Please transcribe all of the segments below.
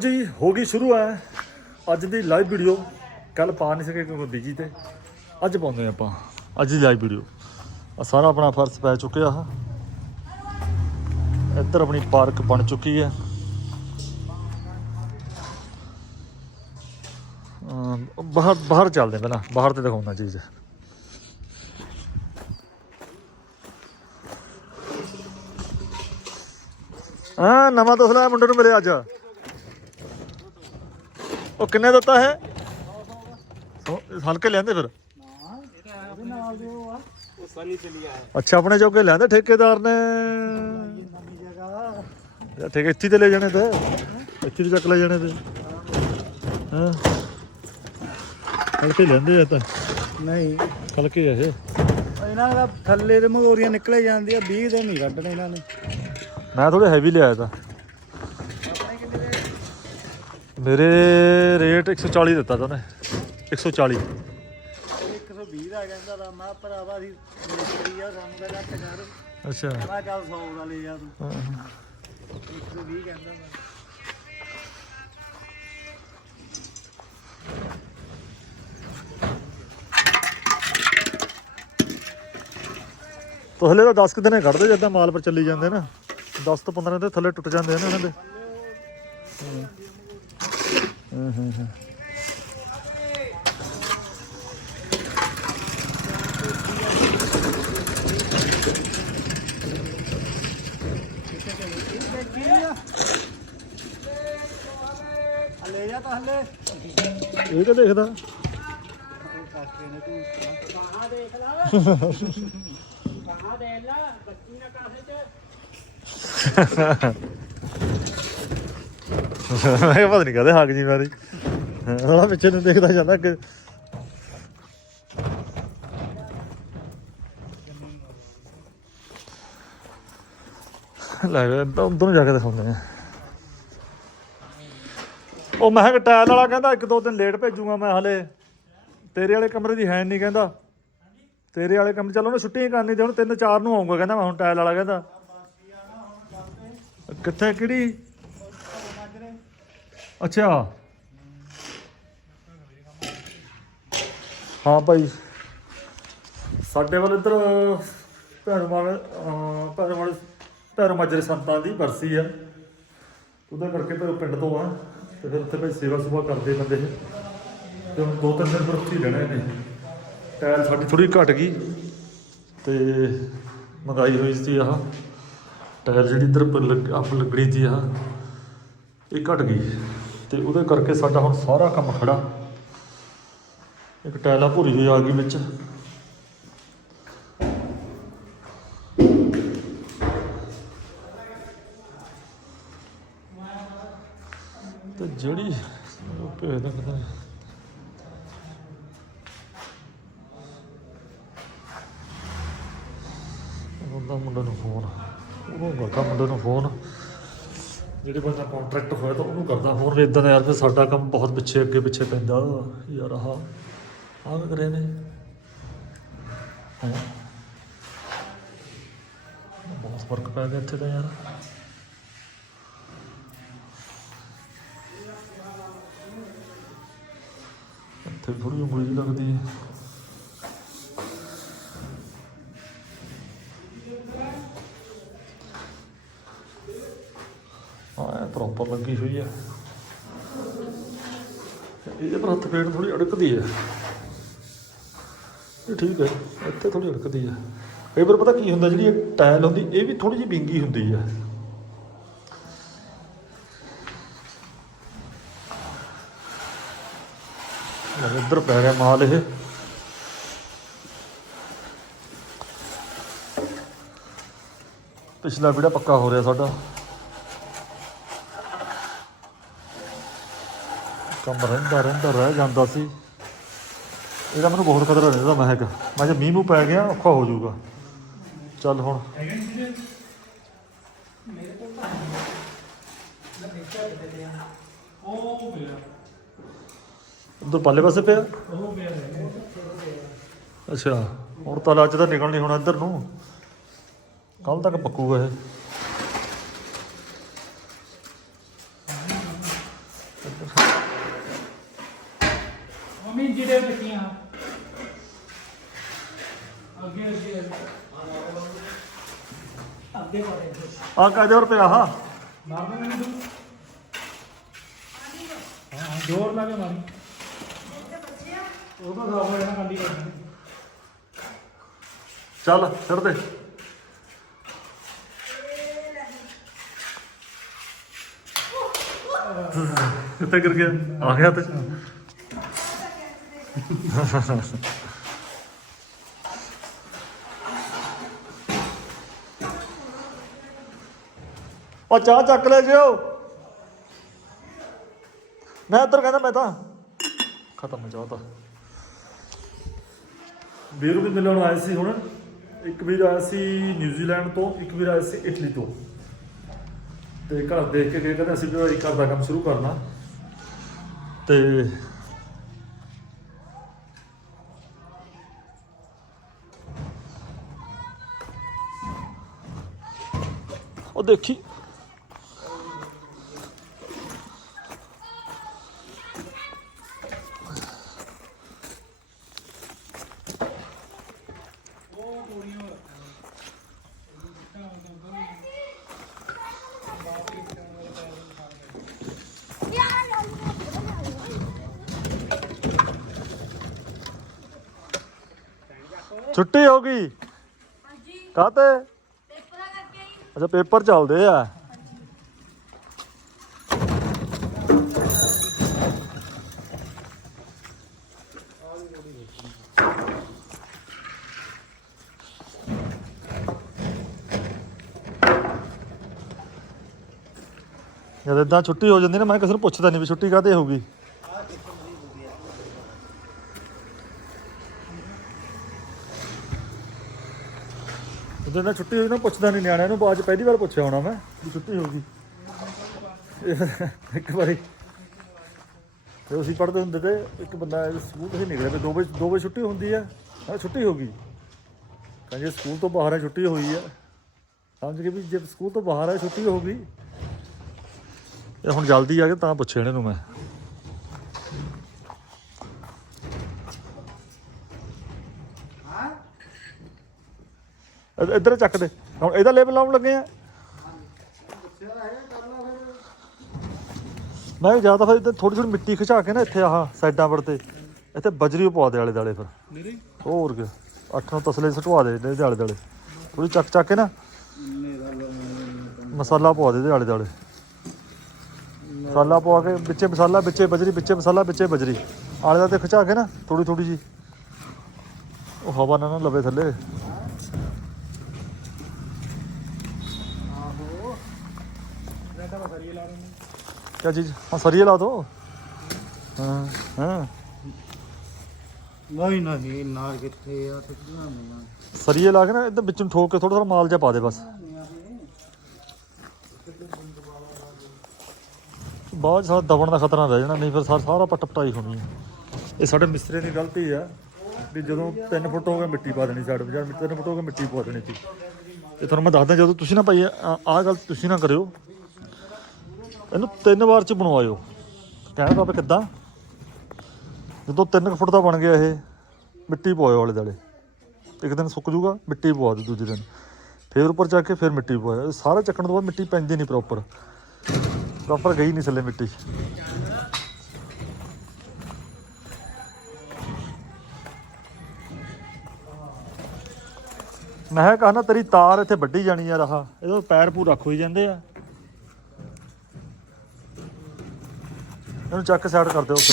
ਜੀ, ਹੋ ਗਈ ਸ਼ੁਰੂ ਹੈ ਅੱਜ ਦੀ ਲਾਈਵ ਵੀਡੀਓ ਕੱਲ ਪਾ ਨਹੀਂ ਸਕੇ ਕਿਉਂਕਿ ਬਿਜ਼ੀ ਤੇ। ਅੱਜ ਪਾਉਂਦੇ ਹਾਂ ਆਪਾਂ। ਅੱਜ ਦੀ ਲਾਈਵ ਵੀਡੀਓ ਆ ਸਾਰਾ ਆਪਣਾ ਫਰਸ਼ ਪੈ ਚੁੱਕਿਆ ਆ। ਇੱਧਰ ਆਪਣੀ ਪਾਰਕ ਬਣ ਚੁੱਕੀ ਹੈ ਬਾਹਰ ਬਾਹਰ ਚੱਲਦੇ ਪਹਿਲਾਂ। ਬਾਹਰ ਤੇ ਦਿਖਾਉਂਦਾ ਚੀਜ਼। ਹਾਂ, ਨਵਾਂ ਦੋਸਲਾ ਮੁੰਡੇ ਨੂੰ ਮਿਲਿਆ ਅੱਜ। ਉਹ ਕਿੰਨੇ ਦਿੱਤਾ ਹੈ? ਹਲਕੇ ਲੈਂਦੇ ਫਿਰ? ਅੱਛਾ ਆਪਣੇ ਜੋਗੇ ਲੈਂਦੇ ਠੇਕੇਦਾਰ ਨੇ। ਯਾ ਠੇਕੇ ਇੱਥੇ ਤੇ ਲੈ ਜਾਣੇ ਤੇ। ਇੱਥੇ ਚੱਕ ਲੈ ਜਾਣੇ ਤੇ। ਹਾਂ? ਹਲਕੇ ਲੈਂਦੇ ਆ ਤਾਂ। ਨਹੀਂ। ਹਲਕੇ ਆ ਇਹ। ਇਹਨਾਂ ਦਾ ਥੱਲੇ ਤੇ ਮਗੋਰੀਆਂ ਨਿਕਲੇ ਜਾਂਦੀਆਂ 20 ਦੇ ਨਹੀਂ ਕੱਢਣੇ ਇਹਨਾਂ ਨੇ। ਮੈਂ ਥੋੜੇ ਹੈਵੀ ਲਿਆਇਆ ਤਾਂ। ਮੇਰੇ ਰੇਟ 140 ਦਿੱਤਾ ਤਾ ਉਹਨੇ। 140 120 ਦਾ ਕਹਿੰਦਾ ਤਾ ਮੈਂ ਭਰਾਵਾ ਸੀ ਮਿਸਤਰੀ ਆ ਸਾਨੂੰ ਤਾਂ ਘੱਟ ਕਰ। ਅੱਛਾ। ਮੈਂ ਚੱਲ 100 ਦਾ ਲੈ ਜਾ ਤੂੰ। ਹਾਂ। 120 ਕਹਿੰਦਾ ਮੈਂ। तो ਹਲੇ ਤਾਂ 10 ਕੁ ਦਿਨੇ ਕੱਢਦੇ ਜਦੋਂ ਮਾਲ ਪਰ ਚੱਲੀ ਜਾਂਦੇ ਨਾ। 10 ਤੋਂ 15 ਦੇ ਥੱਲੇ ਟੁੱਟ ਜਾਂਦੇ ਨਾ ਇਹਨਾਂ ਦੇ। ਹਾਂ ਹਾਂ ਹਾਂ ਲੈ ਜਾ ਤਾਂ ਹਲੇ ਇਹ ਤਾਂ ਦੇਖਦਾ। ਕਾਕੇ ਨੇ ਤੂੰ ਕਹਾਂ ਦੇਖ ਲਾ ਕਹਾਂ ਦੇਖ ਲਾ ਬੱਚੀ ਨਾ ਕਾਹੇ ਤੇ ਮੈਂ ਕਿਹਾ ਪਤਾ ਨਹੀਂ ਕਹਦੇ ਹਾਕ ਜੀ ਮਾਰੀ। ਹਾਂ ਪਿੱਛੇ ਨੂੰ ਦੇਖਦਾ ਜਾਂਦਾ ਕਿ ਲੈ ਉਧਰ ਜਾ ਕੇ ਦਿਖਾਉਂਦੇ ਆ। ਉਹ ਮੈਂ ਕਿਹਾ ਟਾਇਲ ਵਾਲਾ ਕਹਿੰਦਾ, ਇੱਕ ਦੋ ਦਿਨ ਲੇਟ ਭੇਜੂਗਾ ਮੈਂ ਹਲੇ। ਤੇਰੇ ਵਾਲੇ ਕਮਰੇ ਦੀ ਹੈ ਨਹੀਂ ਕਹਿੰਦਾ। ਤੇਰੇ ਵਾਲੇ ਕਮਰੇ ਚੱਲ ਉਹਨੇ ਛੁੱਟੀ ਕਰਨੀ ਤੇ ਹੁਣ ਤਿੰਨ ਚਾਰ ਨੂੰ ਆਉਂਗਾ ਕਹਿੰਦਾ ਮੈਂ ਹੁਣ ਟਾਇਲ ਵਾਲਾ ਕਹਿੰਦਾ। ਕਿੱਥੇ, ਕਿਹੜੀ? ਅੱਛਾ। ਹਾਂ ਭਾਈ। ਸਾਡੇ ਵੱਲ ਇੱਧਰ ਭੈਰੋਵਾਲ ਭੈਰੋਵਾਲ ਭੈਰੋ ਮਾਜਰੇ ਸੰਤਾਂ ਦੀ ਬਰਸੀ ਆ। ਉਹਦਾ ਕਰਕੇ ਫਿਰ ਉਹ ਪਿੰਡ ਤੋਂ ਆ। ਤੇ ਫਿਰ ਉੱਥੇ ਭਾਈ ਸੇਵਾ ਸੁਭਾ ਕਰਦੇ ਬੰਦੇ। ਤੇ ਹੁਣ ਦੋ ਤਿੰਨ ਦਿਨ ਫਿਰ ਉੱਥੇ ਹੀ ਰਹਿਣਾ ਨੇ ਟਾਇਲ ਸਾਡੀ ਥੋੜੀ ਘਟ ਗਈ। ਤੇ ਮੰਗਾਈ ਹੋਈ ਸੀ ਆਹ। ਟਾਇਲ ਜਿਹੜੀ ਇੱਧਰ ਲੱਗ- ਆਪ ਲੱਗਣੀ ਸੀ ਆਹ। ਇਹ ਘਟ ਗਈ। ਤੇ ਉਹਦੇ ਕਰਕੇ ਸਾਡਾ ਹੁਣ ਸਾਰਾ ਕੰਮ ਖੜਾ। ਇੱਕ ਟਾਇਲਾ ਭੁਰੀ ਹੋਈ ਆ ਗਈ ਵਿੱਚ। ਤੇ ਜਿਹੜੀ ਉਹ ਭੇਜਦਾ ਪਤਾ ਨਹੀਂ ਉਹਦਾ ਮੁੰਡੇ ਨੂੰ ਫੋਨ ਉਹ ਕਰਦਾ ਮੁੰਡੇ ਨੂੰ ਫੋਨ ਜਿਹੜੇ ਬੰਦਾ ਕੰਟਰੈਕਟ ਹੋਇਆ ਤਾਂ ਉਹਨੂੰ ਕਰਦਾ। ਫੋਨ ਇਦਾਂ ਦਾ ਯਾਰ ਫਿਰ ਸਾਡਾ ਕੰਮ ਬਹੁਤ ਪਿੱਛੇ, ਅੱਗੇ ਪਿੱਛੇ ਪੈਂਦਾ। ਯਾਰ ਆਹ ਆਹ ਕੀ ਕਰੇ ਨੇ। ਹੈਂ? ਬਹੁਤ ਫ਼ਰਕ ਪੈ ਗਿਆ ਇੱਥੇ ਤਾਂ ਯਾਰ। ਇੱਥੇ ਥੋੜੀ ਉਂਗਲੀ ਜਿਹੀ ਲੱਗਦੀ ਹੈ। ਉੱਪਰ ਪ੍ਰੋਪਰ ਲੱਗੀ ਹੋਈ ਹੈ ਇਹਦੇ ਪਰ ਹੱਥ ਫੇੜ ਥੋੜੀ ਅੜਕਦੀ ਹੈ ਇਹ ਠੀਕ ਹੈ ਇੱਥੇ ਥੋੜੀ ਅੜਕਦੀ ਹੈ ਕਈ ਵਾਰ ਪਤਾ ਕੀ ਹੁੰਦਾ, ਜਿਹੜੀ ਇਹ ਟਾਇਲ ਹੁੰਦੀ, ਇਹ ਵੀ ਥੋੜੀ ਜਿਹੀ ਵਿੰਗੀ ਹੁੰਦੀ ਹੈ ਇੱਧਰ ਪੈ ਰਿਹਾ ਮਾਲ ਇਹ। ਪਿਛਲਾ ਵੀੜਾ ਪੱਕਾ ਹੋ ਰਿਹਾ ਸਾਡਾ। ਕੰਮ ਰਹਿੰਦਾ ਰਹਿੰਦਾ ਰਹਿ ਜਾਂਦਾ ਸੀ। ਇਹਦਾ ਮੈਨੂੰ ਬਹੁਤ ਖਤਰਾ ਰਹਿੰਦਾ ਮੈਂ ਹੈਗਾ ਮੈਂ ਜੇ ਮੀਂਹ ਮੂੰਹ ਪੈ ਗਿਆ, ਔਖਾ ਹੋ ਜਾਊਗਾ। ਚੱਲ ਹੁਣ। ਉਧਰ ਪਾਲੇ ਪਾਸੇ ਪਿਆ? ਅੱਛਾ, ਹੁਣ ਤਾਂ ਅੱਜ ਤਾਂ ਨਿਕਲ ਨਹੀਂ ਹੋਣਾ ਇੱਧਰ ਨੂੰ। ਕੱਲ ਤੱਕ ਪੱਕੂਗਾ ਇਹ। ਮੰਮੀ ਜਿਹੜੇ ਬੱਚੀਆਂ ਅੱਗੇ ਅੱਗੇ ਅੱਗੇ। ਵਾਲੇ ਆ ਕਾਦੇ ਰੁਪਏ ਆਹ। ਮੈਨੂੰ। ਤੂੰ ਹਾਂ ਹਾਂ, ਜ਼ੋਰ ਲਾ ਕੇ ਮਾਰੀ। ਉਹ ਤਾਂ ਸਾਫ਼ ਹੋ ਜਾਣਾ ਕੰਡੀ ਕਰਨੀ। ਚੱਲ ਛੱਡ ਦੇ। ਕਿੱਥੇ ਕਰ ਗਿਆ? ਆ ਗਿਆ ਤੇ। ਉਹ ਚਾਹ ਚੱਕ ਲੈ ਜਿਓ। ਮੈਂ ਇੱਧਰ ਕਹਿੰਦਾ ਮੈਂ ਤਾਂ ਖਤਮ ਚਾਹ ਤਾਂ ਵੀਰ ਵੀ ਮਿਲਣ ਆਏ ਸੀ ਹੁਣ? ਇੱਕ ਵੀਰ ਆਇਆ ਸੀ ਨਿਊਜ਼ੀਲੈਂਡ ਤੋਂ ਇੱਕ ਵੀਰ ਆਇਆ ਸੀ ਇਟਲੀ ਤੋਂ। ਤੇ ਘਰ ਦੇਖ ਕੇ ਕਹਿੰਦੇ ਅਸੀਂ ਵੀ ਘਰ ਦਾ ਕੰਮ ਸ਼ੁਰੂ ਕਰਨਾ। ਤੇ ਉਹ ਦੇਖੀ। ਛੁੱਟੀ ਹੋ ਗਈ। ਹਾਂਜੀ ਕਾਤੇ ਅੱਛਾ, ਪੇਪਰ ਚੱਲਦੇ ਆ। ਜਦ ਇਦਾਂ ਛੁੱਟੀ ਹੋ ਜਾਂਦੀ ਨਾ, ਮੈਂ ਕਿਸੇ ਨੂੰ ਪੁੱਛਦਾ ਨਹੀਂ ਵੀ ਛੁੱਟੀ ਕਾਹਦੇ ਹੋਊਗੀ। ਜਦੋਂ ਨਾਲ ਛੁੱਟੀ ਹੋਈ ਨਾ, ਪੁੱਛਦਾ ਨਹੀਂ ਨਿਆਣਿਆਂ ਨੂੰ, ਬਾਅਦ ਚ ਪਹਿਲੀ ਵਾਰ ਪੁੱਛਿਆ ਹੋਣਾ ਮੈਂ ਵੀ ਛੁੱਟੀ ਹੋ ਗਈ। ਇਹ ਇੱਕ ਵਾਰੀ ਤੇ ਅਸੀਂ ਪੜ੍ਹਦੇ ਹੁੰਦੇ ਤੇ ਇੱਕ ਬੰਦਾ ਸਕੂਲ ਤੋਂ ਹੀ ਨਿਕਲਿਆ ਤੇ 2 ਵਜੇ 2 ਵਜੇ ਛੁੱਟੀ ਹੁੰਦੀ ਆ। ਹਾਂ ਛੁੱਟੀ ਹੋ ਗਈ। ਕਹਿੰਦੇ ਸਕੂਲ ਤੋਂ ਬਾਹਰ ਹੈ ਛੁੱਟੀ ਹੋਈ ਆ। ਸਮਝ ਗਏ ਵੀ ਜੇ ਸਕੂਲ ਤੋਂ ਬਾਹਰ ਹੈ ਛੁੱਟੀ ਹੋ ਗਈ। ਇਹ ਹੁਣ ਜਲਦੀ ਆ ਕੇ ਤਾਂ ਪੁੱਛਿਆ ਇਹਨਾਂ ਨੂੰ ਮੈਂ। ਇ- ਇੱਧਰ ਚੱਕ ਦੇ। ਹੁਣ ਇਹਦਾ ਲੇਬਲ ਲਾਉਣ ਲੱਗੇ ਆ। ਮੈਂ ਜਾਂ ਤਾਂ ਫਿਰ ਇੱਧਰ ਥੋੜੀ ਥੋੜੀ ਮਿੱਟੀ ਖਿਚਾ ਕੇ ਨਾ ਇੱਥੇ ਆਹ ਸਾਈਡਾਂ ਪਰ ਤੇ। ਇੱਥੇ ਬਜਰੀ ਪਵਾ ਦੇ ਆਲੇ ਦਾਲੇ ਫਿਰ। ਮੇਰੇ ਹੋਰ ਕੀ। ਅੱਠ ਨੂੰ ਤਸਲੇ ਸਟਵਾ ਦੇ ਇਹਦੇ ਆਲੇ ਦਾਲੇ ਥੋੜੀ ਚੱਕ ਚੱਕ ਕੇ ਨਾ ਮਸਾਲਾ ਪਵਾ ਦੇ ਇਹਦੇ ਆਲੇ ਦਾਲੇ ਮਸਾਲਾ ਪਵਾ ਕੇ ਵਿੱਚੇ ਮਸਾਲਾ ਵਿੱਚੇ ਬਜਰੀ ਵਿੱਚੇ ਮਸਾਲਾ ਵਿੱਚੇ ਬਜਰੀ। ਆਲੇ ਦਾ ਤੇ ਖਿਚਾ ਕੇ ਨਾ ਥੋੜੀ ਥੋੜੀ ਜੀ ਉਹ ਹਵਾ ਨਾ ਨਾ ਲਵੇ ਥੱਲੇ ਆਹੋ ਮੈਂ ਤਾਂ ਬਸਰੀ ਲਾ ਰਿਹਾ क्या चीज हाँ सरिये ला दो हाँ हाँ ਨਹੀਂ ਨਹੀਂ ਨਾ ਕਿੱਥੇ ਆ ਸਿੱਧੀਆਂ ਨਹੀਂ सरिये ला के ना इधर बिच ठोक के थोड़ा थोड़ा माल जा पा दे बस ਬਹੁਤ ਸਾਰਾ ਦਬਣ ਦਾ ਖਤਰਾ ਰਹਿ ਜਾਣਾ ਨਹੀਂ ਫਿਰ ਸਾਰਾ ਸਾਰਾ ਪੱਟ ਪਟਾਈ ਹੋਣੀ ਹੈ ਇਹ ਸਾਡੇ ਮਿਸਤਰੀ ਦੀ ਗਲਤੀ ਆ ਵੀ ਜਦੋਂ 3 ਫੁੱਟ ਹੋ ਗਿਆ ਮਿੱਟੀ ਪਾ ਦੇਣੀ ਸਾਈਡ ਵਿਚਾਰ 3 ਫੁੱਟ ਹੋ ਗਿਆ ਮਿੱਟੀ ਪਾ ਦੇਣੀ ਸੀ ਤੇ ਤੁਹਾਨੂੰ ਮੈਂ ਦੱਸਦਾ ਜਦੋਂ ਤੁਸੀਂ ਨਾ ਭਾਈ ਆਹ ਗੱਲ ਤੁਸੀਂ ਨਾ ਕਰਿਓ ਇਹਨੂੰ ਤਿੰਨ ਵਾਰ ਚ ਬਣਵਾਇਓ। ਕਹਿਣਾ ਬਾਬਾ ਕਿੱਦਾਂ? ਜਦੋਂ 3 ਫੁੱਟ ਦਾ ਬਣ ਗਿਆ ਇਹ, ਮਿੱਟੀ ਪਵਾਇਓ ਵਾਲੇ ਦਾਲੇ ਇੱਕ ਦਿਨ ਸੁੱਕ ਜੂਗਾ ਮਿੱਟੀ ਪਵਾ ਦਿਓ, ਦੂਜੇ ਦਿਨ। ਫੇਰ ਉੱਪਰ ਚੱਕ ਕੇ ਫਿਰ ਮਿੱਟੀ ਪਵਾਇਆ ਸਾਰਾ ਚੱਕਣ ਤੋਂ ਬਾਅਦ ਮਿੱਟੀ ਪੈਂਦੀ ਨਹੀਂ ਪ੍ਰੋਪਰ ਪ੍ਰੋਪਰ ਗਈ ਨਹੀਂ ਥੱਲੇ ਮਿੱਟੀ। ਮੈਂ ਕਿਹਾ ਕਹਣਾ ਤੇਰੀ ਤਾਰ ਇੱਥੇ ਵੱਢੀ ਜਾਣੀ ਆ ਰਹਾ ਇਹਦੇ ਪੈਰ ਪੂਰ ਰੱਖ ਹੋਈ ਜਾਂਦੇ ਆ। ਇਹਨੂੰ ਚੱਕ ਸਾਈਡ ਕਰ ਦਿਓ ਉੱਥੇ।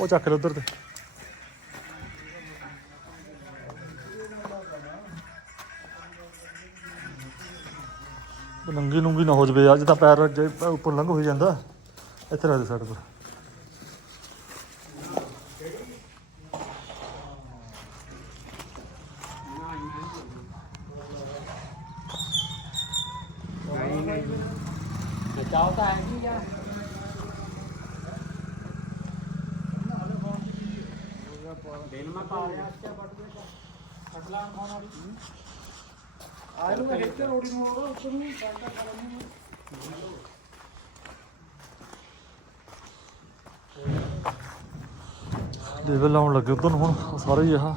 ਉਹ ਚੱਕ ਲਓ ਉਧਰ ਤੇ। ਨੰਗੀ ਲੂੰਗੀ ਨਾ ਹੋ ਜਵੇ, ਅੱਜ ਤਾਂ ਪੈਰ ਜੇ ਉੱਪਰ ਲੰਘ ਹੋ ਜਾਂਦਾ। ਇੱਥੇ ਰਹਿ ਦੇ ਸਾਡੇ ਪਰ ਬਚਾਓ ਤਾਂ ਹੈ ਨਹੀਂ ਯਾਰ ਦਿਨ ਮੈਂ ਪਾ ਲਿਆ ਅੱਛਾ ਬਟ ਦੇ ਫਟਲਾ ਖਾਣ ਵਾਲੀ ਆਏ ਨੂੰ ਇੱਥੇ ਰੋੜੀ ਨੂੰ ਉਹ ਉੱਪਰ ਨੂੰ ਕਾਂਟਾ ਕਰਨ ਨੂੰ ਲੇਵਲ ਲਾਉਣ ਲੱਗੇ ਉਧਰ ਹੁਣ ਸਾਰੇ ਹੀ ਆਹ।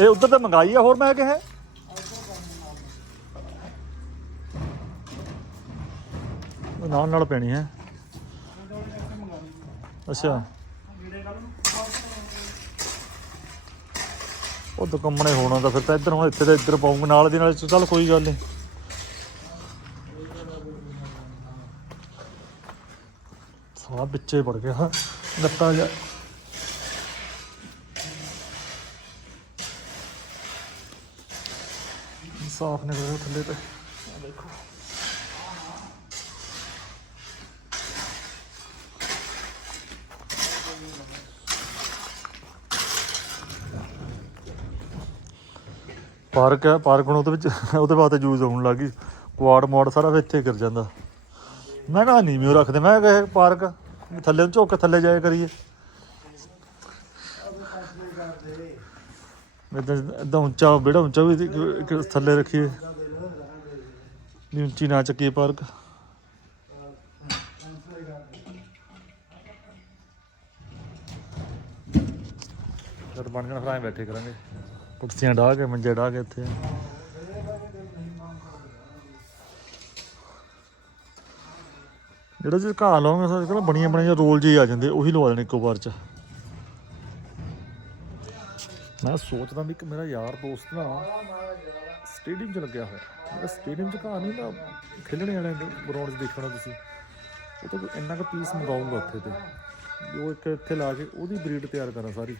ਇਹ ਉਧਰ ਤੇ ਮੰਗਾਈ ਆ ਹੋਰ ਮੈਂ ਕਿਹਾ। ਨਾਲ ਨਾਲ ਪੈਣੀ ਹੈ। ਅੱਛਾ। ਉਹ ਤਾਂ ਹੋਣਾ ਤਾਂ ਫਿਰ ਤਾਂ ਇੱਧਰ ਹੁਣ ਇੱਥੇ ਤੇ ਇੱਧਰ ਪਾਉਂਗਾ, ਨਾਲ ਦੀ ਨਾਲ ਚੱਲ ਕੋਈ ਗੱਲ ਨਹੀਂ। ਸਾਲਾ ਵਿੱਚੇ ਵੜ ਗਿਆ ਹਾਂ ਲੱਤਾਂ ਜਾ ਸਾਫ਼ ਨਿਕਲ ਗਿਆ ਥੱਲੇ ਤੇ। ਦੇਖੋ। ਪਾਰਕ ਹੈ, ਪਾਰਕ ਹੁਣ ਉਹਦੇ ਵਿੱਚ, ਉਹਦੇ ਵਾਸਤੇ ਯੂਜ਼ ਹੋਣ ਲੱਗੀ ਕੁਆਡ ਮੋਡ ਸਾਰਾ ਵਿੱਚ ਇੱਥੇ ਗਿਰ ਜਾਂਦਾ। ਮੈਂ ਕਹਾ ਨਹੀਂ ਮਿਓ ਰੱਖਦੇ, ਮੈਂ ਕਿਹਾ ਪਾਰਕ ਥੱਲੇ ਝੁੱਕ ਕੇ ਥੱਲੇ ਜਾਇਆ ਕਰੀਏ। ਇਦਾਂ ਇਦਾਂ ਉੱਚਾ ਬੇੜਾ ਉੱਚਾ ਵੀ ਥੱਲੇ ਰੱਖੀਏ। ਨਹੀਂ ਉੱਚੀ ਨਾ ਚੱਕੀਏ ਪਾਰਕ। ਜਦ ਬਣ ਜਾਣਾ ਫਿਰ ਬੈਠੇ ਕਰਾਂਗੇ। ਕੁਰਸੀਆਂ ਢਾਹ ਕੇ, ਮੰਜੇ ਢਾਹ ਕੇ ਇੱਥੇ। ਜਿਹੜਾ ਜੇ ਘਾਹ ਲਾਉਂਗੇ ਸਾਰੇ, ਕਹਿੰਦਾ ਬਣੀਆਂ ਬਣੀਆਂ ਰੋਲ ਜਿਹੇ ਆ ਜਾਂਦੇ, ਉਹੀ ਲਵਾ ਦੇਣੇ ਇੱਕੋ ਵਾਰ ਚ। ਮੈਂ ਸੋਚਦਾ ਵੀ ਕਿ ਮੇਰਾ ਯਾਰ ਦੋਸਤ ਨਾ ਸਟੇਡੀਅਮ 'ਚ ਲੱਗਿਆ ਹੋਇਆ। ਮੇਰਾ ਸਟੇਡੀਅਮ 'ਚ ਘਾਹ ਨਹੀਂ ਨਾ ਖੇਲਣੇ ਵਾਲੇ ਗਰਾਊਂਡ 'ਚ ਦੇਖਣਾ ਤੁਸੀਂ। ਉਹ ਤਾਂ ਇੰਨਾ ਕੁ ਪੀਸ ਮੰਗਾਉਂਗਾ ਉੱਥੇ ਤੇ। ਉਹ ਇੱਕ ਇੱਥੇ ਲਾ ਕੇ ਉਹਦੀ ਬਰੀਡ ਤਿਆਰ ਕਰਾਂ ਸਾਰੀ।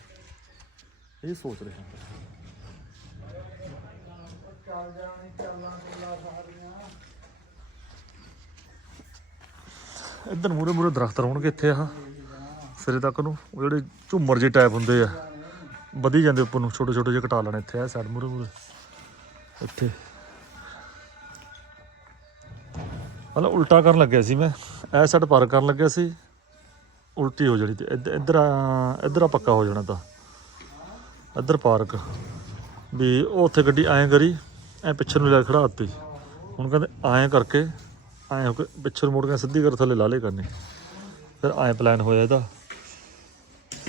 ਇਹ ਸੋਚ ਰਿਹਾ ਚੱਲ ਜਾਣੀ, ਚੱਲਾਂ ਚੱਲਾਂ ਸਾਰੀਆਂ। ਇੱਧਰ ਮੂਰੇ ਮੂਰੇ ਦਰਖਤ ਰਹਿਣਗੇ ਇੱਥੇ, ਆਹ, ਸਿਰੇ ਤੱਕ ਨੂੰ। ਉਹ ਜਿਹੜੇ ਝੂਮਰ ਜਿਹੇ ਟਾਈਪ ਹੁੰਦੇ ਆ, ਵਧੀ ਜਾਂਦੇ ਉੱਪਰ ਨੂੰ, ਛੋਟੇ ਛੋਟੇ ਜਿਹੇ ਕਟਾ ਲੈਣੇ ਇੱਥੇ ਆ ਸਾਈਡ ਮੂਰੇ ਮੂਰੇ ਇੱਥੇ। ਮਤਲਬ ਉਲਟਾ ਕਰਨ ਲੱਗਿਆ ਸੀ ਮੈਂ, ਇਹ ਸਾਈਡ ਪਾਰ ਕਰਨ ਲੱਗਿਆ ਸੀ। ਉਲਟੀ ਹੋ ਜਾਣੀ ਤੇ ਇੱਧਰ ਇੱਧਰ ਆ ਪੱਕਾ ਹੋ ਜਾਣਾ ਤਾਂ। ਇੱਧਰ ਪਾਰਕ। ਵੀ ਉਹ ਉੱਥੇ ਗੱਡੀ ਐਂ ਕਰੀ ਐ ਪਿੱਛੇ ਨੂੰ ਲੈ ਕੇ ਖੜਾਤੀ ਹੁਣ ਕਹਿੰਦੇ ਐਂ ਕਰਕੇ ਐਂ ਹੋ ਕੇ ਪਿੱਛੇ ਨੂੰ ਮੁੜ ਕੇ ਸਿੱਧੀ ਕਰ ਥੱਲੇ ਲਾਲੇ ਕਰਨੀ। ਫਿਰ ਐਂ ਪਲਾਨ ਹੋਇਆ ਇਹਦਾ।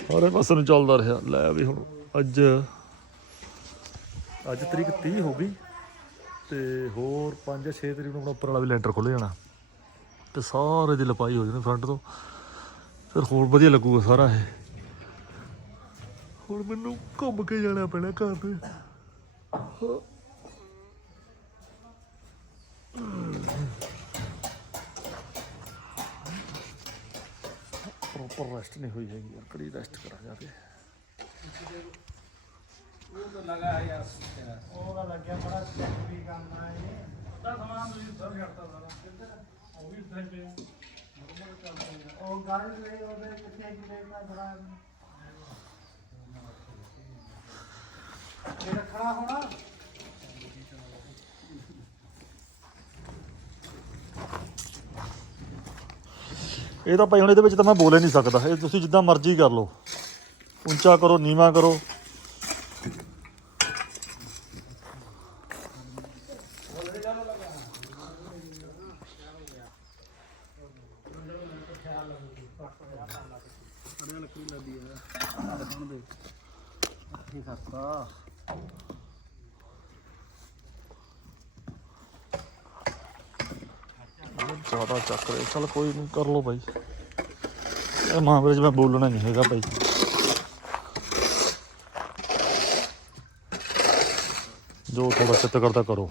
ਸਾਰੇ ਪਾਸੇ ਨੂੰ ਚੱਲਦਾ ਰਿਹਾ। ਲੈ ਵੀ ਹੁਣ ਅੱਜ ਅੱਜ ਤਰੀਕ 30 ਹੋ ਗਈ ਤੇ ਹੋਰ 5 6 ਤਰੀਕ ਨੂੰ ਆਪਣਾ ਉੱਪਰ ਵਾਲਾ ਵੀ ਲੈਂਟਰ ਖੁੱਲ ਜਾਣਾ। ਤੇ ਸਾਰੇ ਦੀ ਲਪਾਈ ਹੋ ਜਾਣੀ ਫਰੰਟ ਤੋਂ। ਫਿਰ ਹੋਰ ਵਧੀਆ ਲੱਗੂਗਾ ਸਾਰਾ ਇਹ। ਹੁਣ ਮੈਨੂੰ ਘੁੰਮ ਕੇ ਜਾਣਾ ਪੈਣਾ ਘਰ ਤੇ। ਪ੍ਰੋਪਰ ਰੈਸਟ ਨਹੀਂ ਹੋਈ ਹੈਗੀ ਯਾਰ ਕੜੀ ਰੈਸਟ ਕਰਾ ਜਾ ਕੇ। ਉਹਦਾ ਲੱਗਿਆ ਬੜਾ ਚੈੱਕ ਵੀ ਕਰਨਾ ਹੈ ਤਾਂ ਸਮਾਨ ਤੁਸੀਂ ਸਰ ਛੱਡਤਾ ਸਾਰਾ। ਉਹ ਵੀ ਉੱਥੇ ਪਿਆ। ਉਹ ਗੱਲ ਨਹੀਂ ਉਹਦੇ ਕਿੱਥੇ ਕਿ ਦੇਖਣਾ ਬੜਾ ਇਹ ਰੱਖਣਾ ਹੋਣਾ ਇਹ ਤਾਂ ਭਾਈ ਹੁਣ ਇਹਦੇ ਵਿੱਚ ਤਾਂ ਮੈਂ ਬੋਲ ਨਹੀਂ ਸਕਦਾ। ਇਹ ਤੁਸੀਂ ਜਿੱਦਾਂ ਮਰਜ਼ੀ ਕਰ ਲਓ। ਉੱਚਾ ਕਰੋ, ਨੀਵਾ ਕਰੋ। ਜ਼ਿਆਦਾ ਚੱਕ ਰਹੇ। ਚਲ ਕੋਈ ਨਹੀਂ ਕਰ ਲਓ ਭਾਈ ਇਹ ਮਾਮਲੇ 'ਚ ਮੈਂ ਬੋਲਣਾ ਨਹੀਂ ਹੈਗਾ ਬਾਈ। ਜੋ ਥੋੜਾ ਚਿੱਤ ਕਰਦਾ ਕਰੋ।